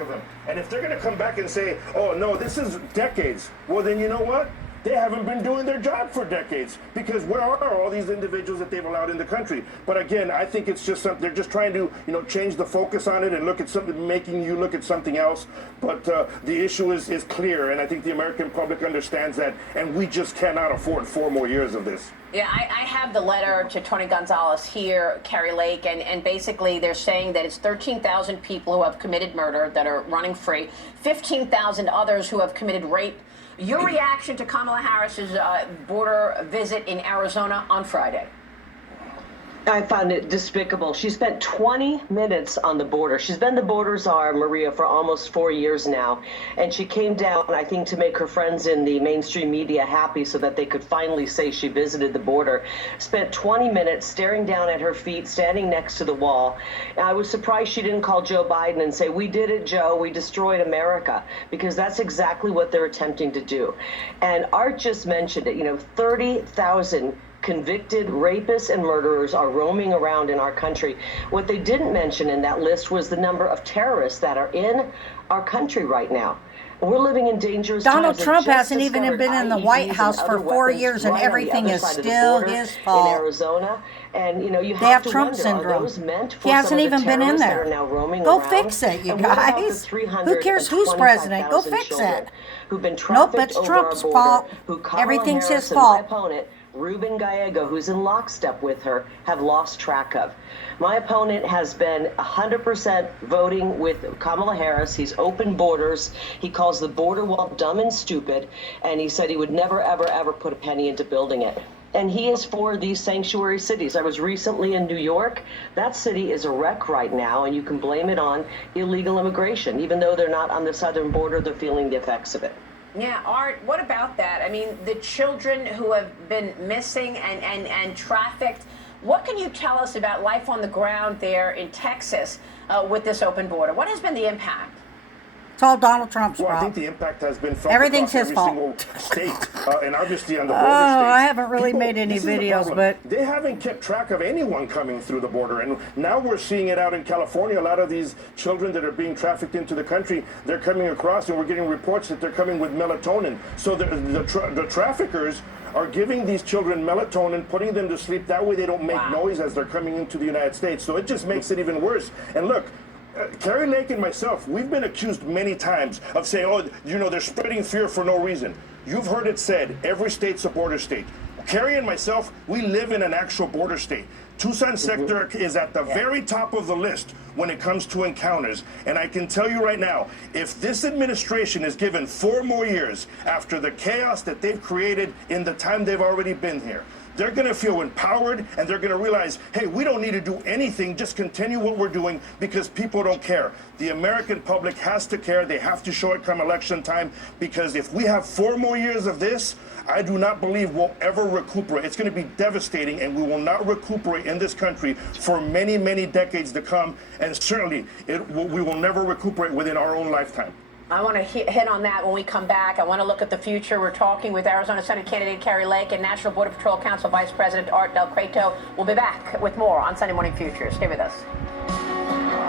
of them. And if they're going to come back and say, oh, no, this is decades, well, then you know what? They haven't been doing their job for decades, because where are all these individuals that they've allowed in the country? But again, I think it's just something, they're just trying to, change the focus on it and look at something, making you look at something else. But the issue is clear, and I think the American public understands that, and we just cannot afford 4 more years of this. Yeah, I have the letter to Tony Gonzalez here, Kari Lake, and basically they're saying that it's 13,000 people who have committed murder that are running free, 15,000 others who have committed rape. Your reaction to Kamala Harris's border visit in Arizona on Friday? I found it despicable. She spent 20 minutes on the border. She's been the border czar, Maria, for almost 4 years now. And she came down, I think, to make her friends in the mainstream media happy so that they could finally say she visited the border. Spent 20 minutes staring down at her feet, standing next to the wall. And I was surprised she didn't call Joe Biden and say, "We did it, Joe. We destroyed America," because that's exactly what they're attempting to do. And Art just mentioned it, 30,000 convicted rapists and murderers are roaming around in our country. What they didn't mention in that list was the number of terrorists that are in our country right now. We're living in dangerous times. Donald Trump hasn't even been in the White House for 4 years, and everything is still his fault. In Arizona, and you have Trump syndrome. He hasn't even been in there. Go fix it, you guys. Who cares who's president? Go fix it. Nope, it's Trump's fault. Everything's his fault. Ruben Gallego, who's in lockstep with her, have lost track of. My opponent has been 100% voting with Kamala Harris. He's open borders. He calls the border wall dumb and stupid, and he said he would never, ever, ever put a penny into building it. And he is for these sanctuary cities. I was recently in New York. That city is a wreck right now, and you can blame it on illegal immigration. Even though they're not on the southern border, they're feeling the effects of it. Yeah, Art, what about that? I mean, the children who have been missing and trafficked, what can you tell us about life on the ground there in Texas with this open border? What has been the impact? It's all Donald Trump's fault. Well, I think the impact has been felt Everything's across his every fault. single state, and obviously on the border states. I haven't really made any videos, but they haven't kept track of anyone coming through the border, and now we're seeing it out in California. A lot of these children that are being trafficked into the country, they're coming across, and we're getting reports that they're coming with melatonin. So the traffickers are giving these children melatonin, putting them to sleep. That way they don't make noise as they're coming into the United States. So it just makes it even worse. And look, Kari Lake and myself, we've been accused many times of saying, oh, they're spreading fear for no reason. You've heard it said, every state's a border state. Kari and myself, we live in an actual border state. Tucson sector is at the very top of the list when it comes to encounters. And I can tell you right now, if this administration is given 4 more years after the chaos that they've created in the time they've already been here, they're going to feel empowered, and they're going to realize, hey, we don't need to do anything, just continue what we're doing because people don't care. The American public has to care. They have to show it come election time, because if we have 4 more years of this, I do not believe we'll ever recuperate. It's going to be devastating, and we will not recuperate in this country for many, many decades to come, and certainly we will never recuperate within our own lifetime. I want to hit on that when we come back. I want to look at the future. We're talking with Arizona Senate candidate Kari Lake and National Border Patrol Council Vice President Art Del Crato. We'll be back with more on Sunday Morning Futures. Stay with us.